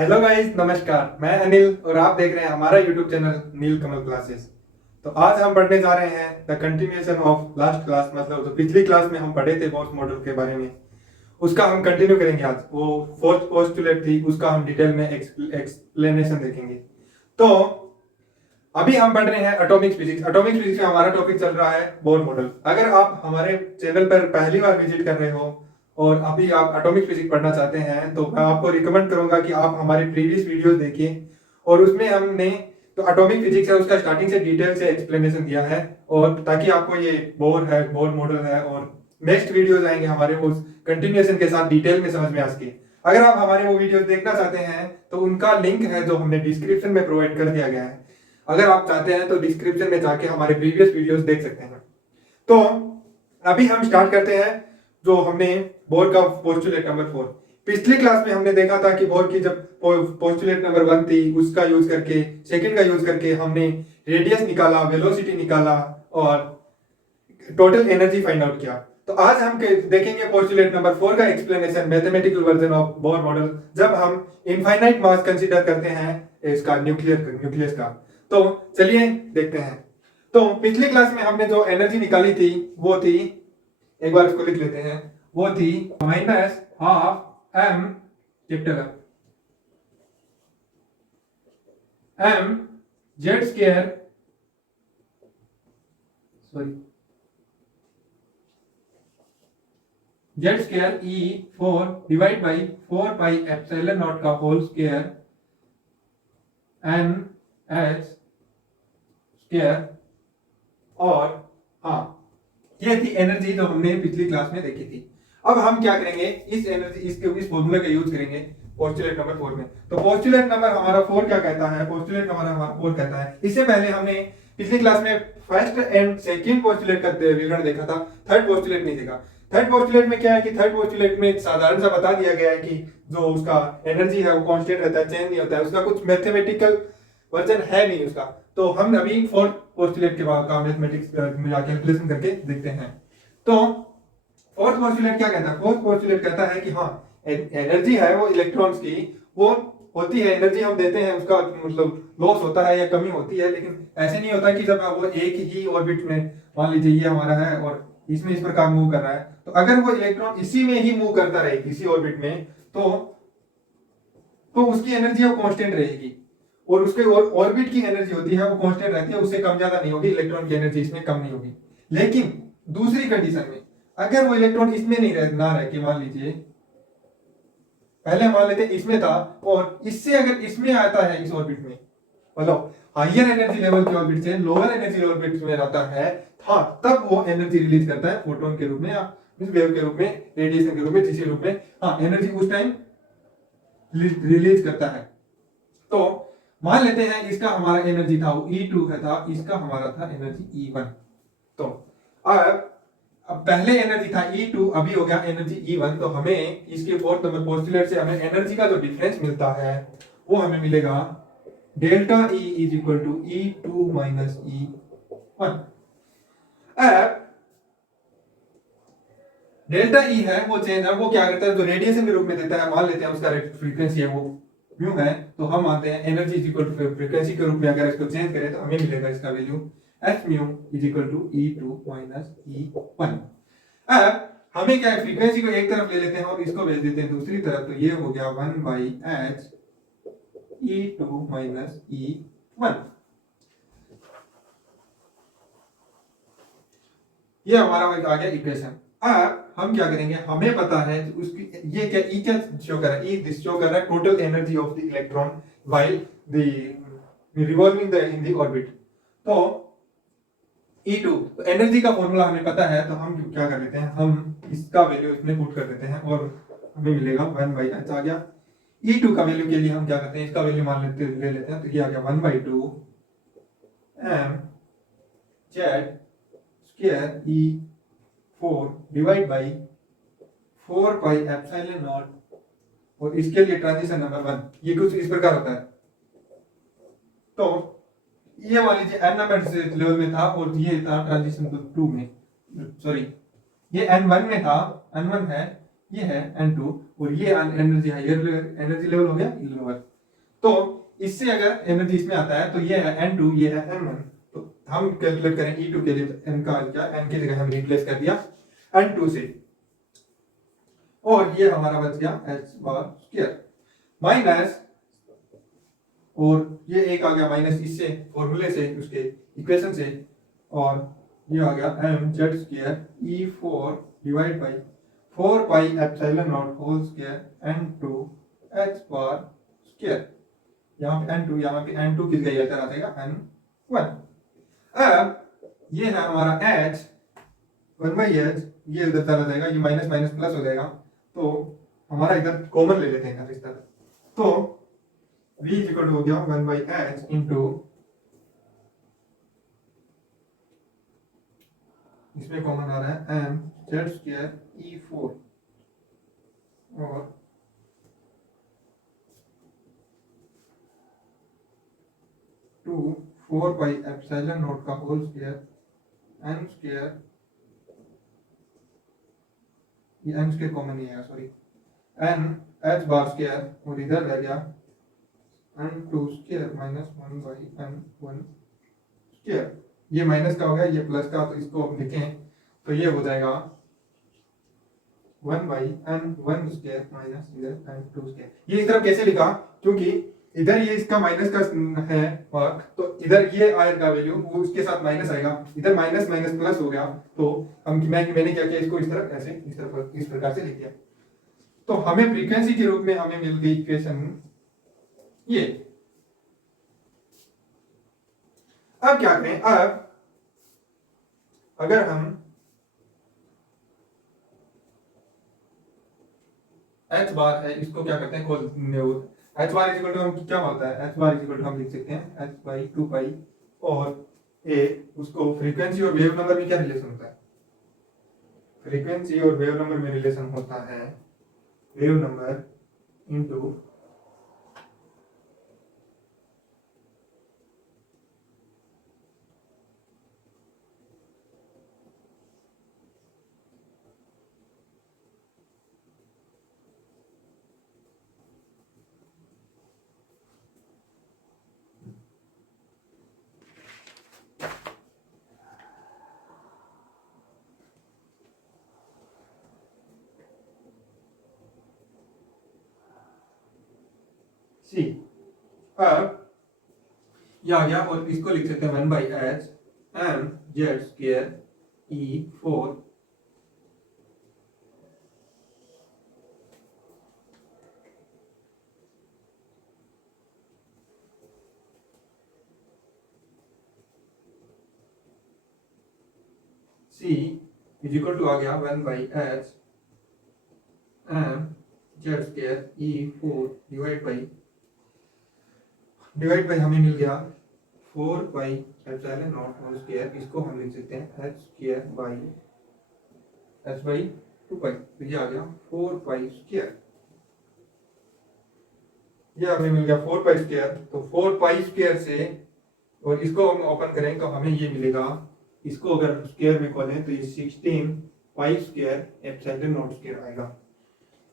Hello guys, नमस्कार। मैं अनिल और आप देख रहे हैं हमारा YouTube channel Neel Kamal classes. तो आज हम पढ़ने जा रहे हैं the continuation of last class, मतलब जो पिछली क्लास में हम पढ़े थे बोर्स मॉडल के बारे में, उसका हम कंटिन्यू करेंगे। आज वो फोर्थ पोस्टुलेट थी, उसका हम डिटेल में एक्सप्लेनेशन देखेंगे। तो अभी हम पढ़ रहे हैं एटॉमिक फिजिक्स। एटॉमिक फिजिक्स में हमारा टॉपिक चल रहा है बोर मॉडल। अगर आप हमारे चैनल पर पहली बार विजिट कर रहे हो और अभी आप एटॉमिक फिजिक्स पढ़ना चाहते हैं तो मैं आपको रिकमेंड करूंगा कि आप हमारे प्रीवियस वीडियोस देखिए। और उसमें हमने तो एटॉमिक फिजिक्स है उसका स्टार्टिंग से डिटेल से एक्सप्लेनेशन दिया है, और ताकि आपको ये बोर मॉडल है और नेक्स्ट वीडियोस आएंगे हमारे उस कंटिन्यूएशन के साथ डिटेल में समझ में आ सके। अगर आप हमारे वो वीडियोस देखना चाहते हैं तो उनका लिंक है जो हमने डिस्क्रिप्शन में प्रोवाइड कर दिया गया है। अगर आप चाहते हैं तो डिस्क्रिप्शन में जाके हमारे प्रीवियस वीडियोस देख सकते हैं। तो अभी हम स्टार्ट करते हैं जो हमने बोर का पोस्टुलेट नंबर 4। पिछली क्लास में हमने देखा था कि बोर की जब पोस्टुलेट नंबर 1 थी उसका यूज करके, सेकंड का यूज करके हमने रेडियस निकाला, वेलोसिटी निकाला और टोटल एनर्जी फाइंड आउट किया। तो आज हम देखेंगे पोस्टुलेट नंबर 4 का explanation, mathematical version of Bohr model, जब हम इनफाइनाइट मास कंसीडर करते हैं इसका न्यूक्लियस का। तो चलिए देखते हैं। तो पिछली क्लास में हमने जो एनर्जी निकाली थी वो थी, एक बार इसको लिख लेते हैं, वो थी minus half m capital M Z square, sorry z square e 4 divide by 4 pi epsilon naught का whole square n h square. और हाँ, ये थी एनर्जी जो हमने पिछली क्लास में देखी थी। अब हम क्या करेंगे, इस एनर्जी इस फॉर्मूले का यूज करेंगे पोस्टुलेट नंबर 4 में। तो पोस्टुलेट नंबर हमारा 4 क्या कहता है, पोस्टुलेट नंबर हमारा 4 कहता है। इससे पहले हमने पिछली क्लास में फर्स्ट एंड सेकंड पोस्टुलेट का विवरण देखा था, थर्ड पोस्टुलेट नहीं देखा। थर्ड पोस्टुलेट में क्या है कि थर्ड पोस्टुलेट में साधारण सा बता दिया गया है कि जो उसका एनर्जी है वो कांस्टेंट रहता है, चेंज नहीं होता है, उसका कुछ मैथमेटिकल वर्जन है नहीं उसका। तो हम अभी फोर्थ पोस्टुलेट के बाद का मैथमेटिक्स में कैलकुलेशन करके देखते हैं। तो फोर्थ पोस्टुलेट क्या कहता है, फोर्थ पोस्टुलेट कहता है कि हाँ, एनर्जी है वो इलेक्ट्रॉन्स की वो होती है, एनर्जी हम देते हैं उसका मतलब लॉस होता है या कमी होती है, लेकिन ऐसे नहीं होता कि जब वो एक ही ऑर्बिट में, मान लीजिए ये हमारा है और इसमें इस प्रकार मूव कर रहा है, तो अगर वो इलेक्ट्रॉन इसी में ही मूव करता रहे इसी ऑर्बिट में, तो उसकी एनर्जी वो कांस्टेंट रहेगी। और उसके ऑर्बिट की एनर्जी होती है वो कांस्टेंट रहती है, उससे कम ज्यादा नहीं होगी, इलेक्ट्रॉन की एनर्जी इसमें कम नहीं होगी। लेकिन दूसरी कंडीशन में अगर वो इलेक्ट्रॉन इसमें नहीं ना रह के, मान लीजिए पहले मान लेते इसमें था और इससे अगर इसमें आता है इस ऑर्बिट में, मतलब हायर एनर्जी लेवल के ऑर्बिट से लोअर एनर्जी ऑर्बिट में रहता है, हाँ, तब वो एनर्जी रिलीज करता है फोटोन के रूप में या वेव के रूप में, रेडिएशन के रूप में, जिस रूप में, हाँ, एनर्जी उस टाइम रिलीज करता है। तो मान लेते हैं इसका हमारा एनर्जी था वो E2 था, इसका हमारा था एनर्जी E1। तो अब पहले एनर्जी था E2, अभी हो गया एनर्जी E1। तो हमें इसके फोर्थ नंबर पोस्टुलेट से हमें एनर्जी का जो डिफरेंस मिलता है वो हमें मिलेगा delta E is equal to E2 minus E1। अब डेल्टा E है वो चेंज है, वो क्या करता है, जो रेडिएशन के रूप में देता है, मान लेते हैं उसका फ्रीक्वेंसी है वो म्यू है, तो हम मानते हैं energy is equal to frequency के रूप में अगर इसको चेंज करें तो हमें मिलेगा इसका value F mu is equal to E2 minus E1। अब हमें क्या है, फ्रीक्वेंसी को एक तरफ ले लेते हैं और इसको भेज देते हैं दूसरी तरफ, तो ये हो गया 1 by H E2 minus E1। ये हमारा आ गया इक्वेशन। अब हम क्या करेंगे, हमें पता है उसकी ये क्या ई क्या शो कर रहा है, ई दिस शो कर रहा है total energy of the electron while the revolving the in the orbit. तो E2, तो एनर्जी का फॉर्मूला हमें पता है, तो हम क्या कर लेते हैं, हम इसका वैल्यू इसमें पुट कर देते हैं और हमें मिलेगा 1 बाई एच आ गया। E2 का वैल्यू के लिए हम क्या करते हैं, इसका वैल्यू मान ले लेते हैं, तो ये आ गया 1 by 2 M Z square E4 divide by 4 pi epsilon naught, और इसके लिए ट्रांजिशन नंबर 1 ये कुछ इस प्रकार होता है। तो ये मान लीजिए n नंबर से लेवल में था और ये था ट्रांजिशन 2 में, सॉरी ये n1 में था, n1 है, ये है N2 और ये एनर्जी हायर एनर्जी लेवल हो गया लोअर। तो इससे अगर एनर्जी इसमें आता है तो ये है N2, ये है N1। तो हम कैलकुलेट करें E2 के लिए, N का क्या, N की जगह हम रिप्लेस कर दिया N2 से, और ये हमारा बच गया h बार स्क्वायर माइनस, और ये एक आ गया माइनस इससे फॉर्मूले से, उसके इक्वेशन से, और ये आ गया mz square E4 divide by 4 pi epsilon naught whole square N2 h bar square. यहाँ पे N2, यहाँ पे N2 किस गई इधर आ जाएगा N1। अब ये है हमारा h 1/h, ये उधर चला जाएगा, ये माइनस माइनस प्लस हो जाएगा, तो हमारा इधर कॉमन ले लेते हैं इस तरह। तो v इक्वल टू हो गया 1/h इंटू, इसमें कॉमन आ रहा है m z स्क्वायर E4 और 4 पाई एप्सिलॉन नॉट का होल स्क्वायर n स्क्वायर, ये n स्क्वायर कॉमन नहीं आएगा, sorry, n h bar square, और इधर रह गया n2 square minus 1/n1 square. ये माइनस का हो गया, ये प्लस का, तो इसको हम लिखें तो ये हो जाएगा 1/n1 स्क्वायर माइनस इधर n2 स्क्वायर। ये इस तरफ कैसे लिखा, क्योंकि इधर ये इसका माइनस का है पार्ट, तो इधर ये आयर का वैल्यू वो उसके साथ माइनस आएगा, इधर माइनस माइनस प्लस हो गया, तो मैंने क्या किया, इसको इस तरफ ऐसे इस तरफ इस प्रकार से लिख दिया। तो हमें फ्रीक्वेंसी के रूप में हमें मिल गई इक्वेशन ये। अब क्या करें, अब अगर हम h बार है, इसको क्या करते हैं, h बार इक्वल टू हम क्या होता है, h बार इक्वल टू हम लिख सकते हैं h/2 और a, उसको फ्रीक्वेंसी और वेव नंबर में क्या रिलेशन होता है, फ्रीक्वेंसी और वेव नंबर में रिलेशन होता है वेव नंबर इनटू सी। अब ये आ गया, और इसको लिख सकते हैं 1/h mz square E4 C is equal to आ गया 1/h mz square E4 divide by हमें मिल गया 4 pi epsilon naught whole square, इसको हम लिख सकते हैं h स्क्वायर बाई h/2 तो ये आ गया 4 पाई स्क्वायर, ये हमें मिल गया 4 पाई स्क्वायर। तो 4 पाई स्क्वायर से, और इसको हम ओपन करें तो हमें ये मिलेगा, इसको अगर स्क्वायर में खोलें तो ये 16 pi square epsilon not square आएगा।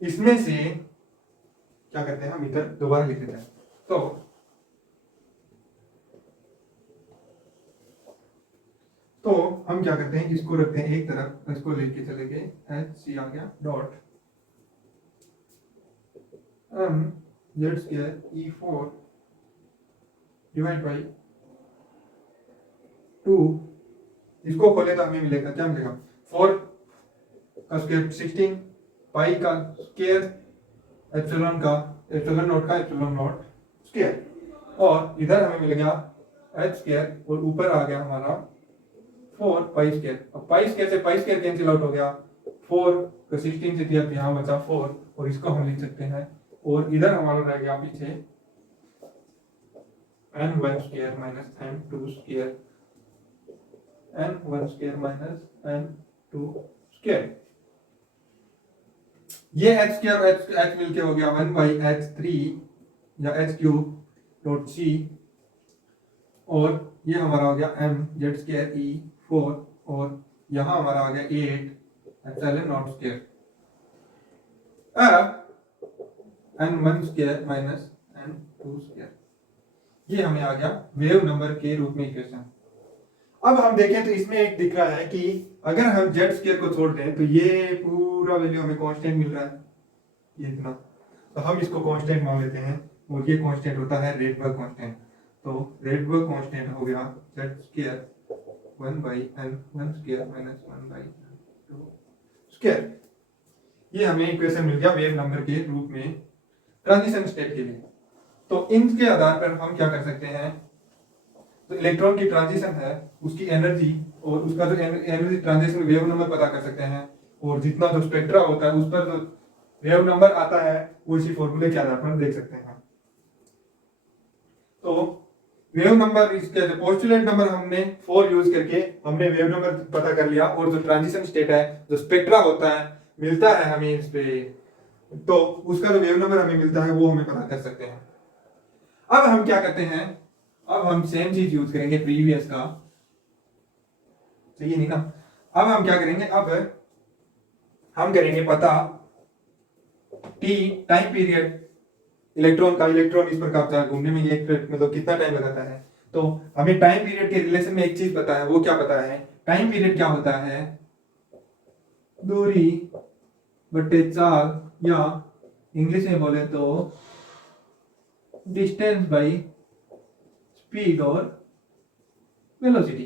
इसमें से क्या करते हैं, हम इधर दोबारा लिख देते हैं, तो हम क्या करते हैं, इसको रखते हैं एक तरफ, इसको लेके चले गए, एच सी आ गया dot M Z square E4 divide by 2, इसको खोले तो हमें मिलेगा, क्या मिलेगा, 4 का स्क्वायर 16 पाई का स्क्वायर एप्सिलॉन नॉट का एप्सिलॉन नॉट स्क्वायर, और इधर हमें मिल गया h स्क्वायर, और ऊपर आ गया हमारा 4 पाई स्क्वायर। अब पाई स्क्वायर से पाई स्क्वायर कैंसिल आउट हो गया, 4 को 16 से दिया तो यहाँ बचा 4, और इसको हम लिख सकते हैं, और इधर हमारा रह गया पीछे n1 square minus n2 square, n1 square minus n2 square. ये h स्क्वायर और h मिलके हो गया 1/h3 या h क्यूब डॉट c, और ये हमारा हो गया m जेड स्क्वायर E4, और यहाँ हमारा आ गया 8 एप्सिलॉन नॉट स्क्वायर। अब n1 square minus n2 square, ये हमें आ गया वेव नंबर के रूप में इक्वेशन। अब हम देखें तो इसमें एक दिख रहा है कि अगर हम जेड स्क्वायर को छोड़ दें तो ये पूरा वैल्यू हमें कांस्टेंट मिल रहा है, ये इतना, तो हम इसको कांस्टेंट मान लेते हैं और ये कांस्टेंट होता है रेडबर्ग कांस्टेंट। तो रेडबर्ग कांस्टेंट हो गया Z square 1/n1 square minus 1/n2 square. ये हमें इक्वेशन मिल गया वेव नंबर के रूप में ट्रांजिशन स्टेट के लिए। तो इनके आधार पर हम क्या कर सकते हैं, तो इलेक्ट्रॉन की ट्रांजिशन है उसकी एनर्जी और उसका जो एनर्जी ट्रांजिशन वेव नंबर पता कर सकते हैं, और जितना जो स्पेक्ट्रा होता है उस पर जो वेव नंबर आता है वो इसी फॉर्मूले के आधार पर देख सकते हैं। तो वेव नंबर, इसके जो पोस्टुलेट नंबर हमने 4 यूज करके हमने वेव नंबर पता कर लिया, और जो ट्रांजिशन स्टेट है जो स्पेक्ट्रा होता है मिलता है हमें इस पे, तो उसका जो वेव नंबर हमें मिलता है वो हमें पता कर सकते हैं। अब हम क्या करते हैं, अब हम सेम चीज यूज करेंगे प्रीवियस का, सही नहीं ना। अब हम क्या करेंगे, अब हम करेंगे पता टी टाइम पीरियड इलेक्ट्रॉन का, इलेक्ट्रॉन इस प्रकार घूमने में ये मतलब कितना टाइम लगाता है। तो हमें टाइम पीरियड के रिलेशन में एक चीज पता है, वो क्या पता है, टाइम पीरियड क्या होता है, दूरी बटे चाल, या इंग्लिश में बोले तो डिस्टेंस बाई स्पीड और वेलोसिटी।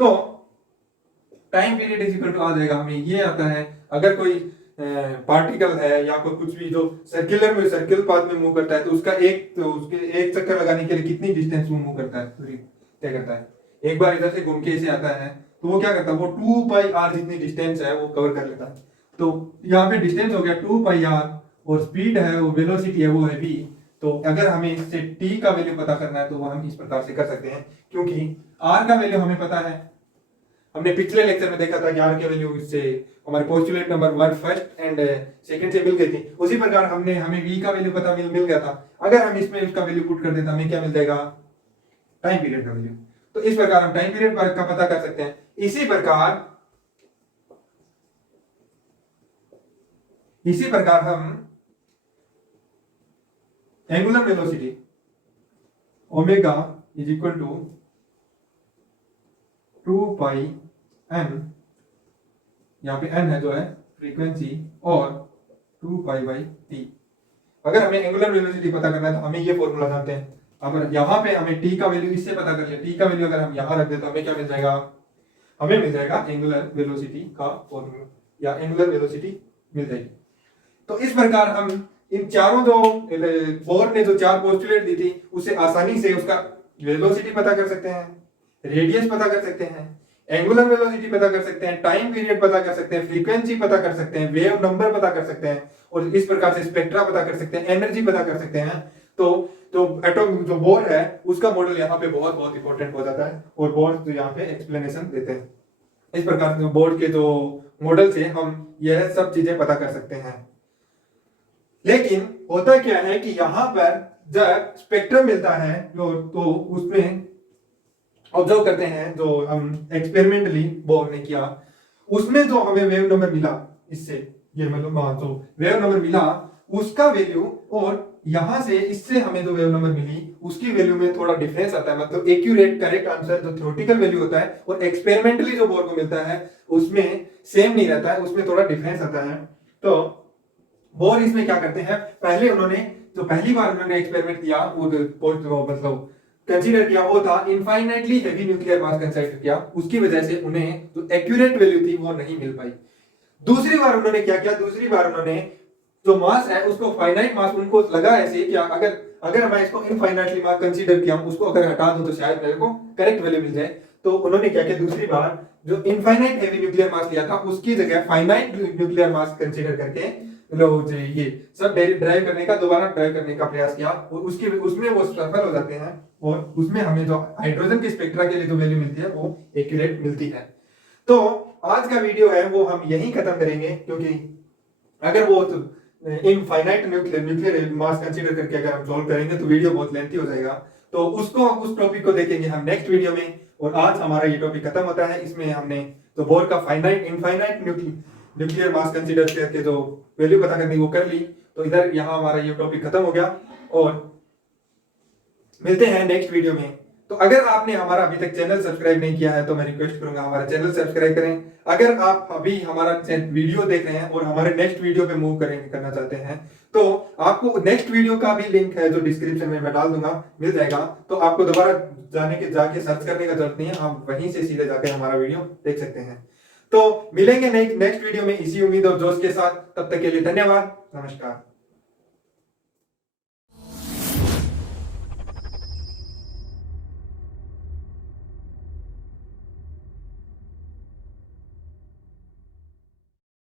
तो time period is equal to आ जाएगा हमें, ये आता है अगर कोई पार्टिकल है या कोई कुछ भी जो सर्किल पाथ में मूव करता है, तो उसका एक चक्कर लगाने के लिए कितनी डिस्टेंस वो मूव करता है, दूरी तय करता है। एक बार इधर से घूम के इसे आता है तो वो क्या करता है, वो 2πr जितनी डिस्टेंस है वो कवर कर लेता है। तो यहाँ पे डिस्टेंस हो गया 2πr और स्पीड है वो वेलोसिटी है वो है v। तो अगर हमें इससे t का वैल्यू पता करना है तो वो हम इस प्रकार से कर सकते हैं, क्योंकि r का वैल्यू हमें पता है, हमने पिछले लेक्चर में देखा था कि r के वैल्यू इससे हमारे postulate number 1 first and second से मिल गई थी। उसी प्रकार हमें v का वैल्यू पता मिल गया था। अगर हम इसमें उसका वैल्यू पुट कर दें तो हमें क्या मिल जाएगा, टाइम पीरियड का वैल्यू। तो इस प्रकार हम टाइम पीरियड का पता कर सकते हैं। इसी प्रकार हम angular velocity omega is equal to 2πn, यहाँ पे n है जो है फ्रीक्वेंसी, और 2π/t। अगर हमें एंगुलर वेलोसिटी पता करना है तो हमें ये फॉर्मूला जानते हैं। अब यहाँ पे हमें t का वैल्यू इससे पता कर लिया, t का वैल्यू अगर हम यहाँ रख दें तो हमें क्या मिल जाएगा, हमें मिल जाएगा एंगुलर वेलोसिटी का फॉर्मूला, या एंगुलर वेलोसिटी मिल जाएगी। तो इस प्रकार हम इन चारों जो बोर ने जो 4 पोस्टुलेट दी थी उससे आसानी से उसका वेलोसिटी पता कर सकते हैं, रेडियस पता कर सकते हैं, एंगुलर वेलोसिटी पता कर सकते हैं, टाइम पीरियड पता कर सकते हैं, फ्रीक्वेंसी पता कर सकते हैं, वेव नंबर पता कर सकते हैं, और इस प्रकार से स्पेक्ट्रा पता कर सकते हैं, एनर्जी पता कर सकते हैं। तो जो एटॉम जो बोर है उसका मॉडल यहाँ पे बहुत बहुत इंपॉर्टेंट हो जाता है, और बोर जो यहाँ पे एक्सप्लेनेशन देते हैं। इस प्रकार से बोर्ड के जो मॉडल से हम यह सब चीजें पता कर सकते हैं। लेकिन होता क्या है कि यहाँ पर जब स्पेक्ट्रम मिलता है तो उसमें ऑब्जर्व करते हैं, जो हम एक्सपेरिमेंटली बोर ने किया, उसमें जो हमें वेव नंबर मिला, इससे ये मतलब जो वेव नंबर मिला उसका वैल्यू, और यहां से इससे हमें जो वेव नंबर मिली उसकी वैल्यू में थोड़ा डिफरेंस आता है। मतलब एक्यूरेट करेक्ट आंसर जो थ्योरेटिकल वैल्यू होता है और एक्सपेरिमेंटली जो बोर को मिलता है उसमें सेम नहीं रहता है, उसमें थोड़ा डिफरेंस आता है। तो बोर इसमें क्या करते हैं, पहले उन्होंने जो पहली बार उन्होंने एक्सपेरिमेंट किया वो मतलब कंसीडर किया वो था infinitely heavy nuclear mass consider किया, उसकी वजह से उन्हें जो एक्यूरेट वैल्यू थी वो नहीं मिल पाई। दूसरी बार उन्होंने क्या किया, दूसरी बार उन्होंने जो मास है उसको फाइनाइट मास उनको लगा ऐसे कि अगर मैं इसको इनफाइनाइटली मास कंसीडर किया उसको अगर हटा दूं तो शायद मेरे को करेक्ट वैल्यू मिल जाए। तो उन्होंने क्या किया, दूसरी बार जो इनफाइनाइट हेवी न्यूक्लियर मास लिया था उसकी जगह फाइनाइट न्यूक्लियर मास कंसीडर करके लोग ये सब ड्राइव करने का दोबारा ड्राइव करने का प्रयास किया, और उसमें वो सफल हो जाते हैं, और उसमें हमें जो हाइड्रोजन के स्पेक्ट्रा के लिए जो वैल्यू मिलती है वो एक्यूरेट मिलती है। तो आज का वीडियो है वो हम यहीं खत्म करेंगे, क्योंकि अगर वो इनफाइनाइट न्यूक्लियर मास कंसीडर करके अगर हम सॉल्व करेंगे तो वीडियो बहुत लेंथी हो जाएगा। तो उस टॉपिक को देखेंगे हम नेक्स्ट वीडियो में। और आज हमारा ये टॉपिक खत्म होता है। इसमें हमने तो बोर का finite infinite nuclear mass consider करके जो वैल्यू पता करनी वो कर ली। तो इधर यहाँ हमारा ये टॉपिक खत्म हो गया और मिलते हैं नेक्स्ट वीडियो में। तो अगर आपने हमारा अभी तक चैनल सब्सक्राइब नहीं किया है तो मैं रिक्वेस्ट करूंगा हमारा चैनल सब्सक्राइब करें। अगर आप अभी हमारा वीडियो देख रहे हैं और हमारे नेक्स्ट वीडियो पे मूव करना चाहते हैं तो आपको नेक्स्ट वीडियो का भी लिंक है जो डिस्क्रिप्शन में मैं डाल दूंगा, मिल जाएगा। तो आपको दोबारा जाके सर्च करने का जरूरत नहीं है, आप वहीं से सीधे जाके हमारा वीडियो देख सकते हैं। तो मिलेंगे नेक्स्ट वीडियो में इसी उम्मीद और जोश के साथ। तब तक के लिए धन्यवाद, नमस्कार।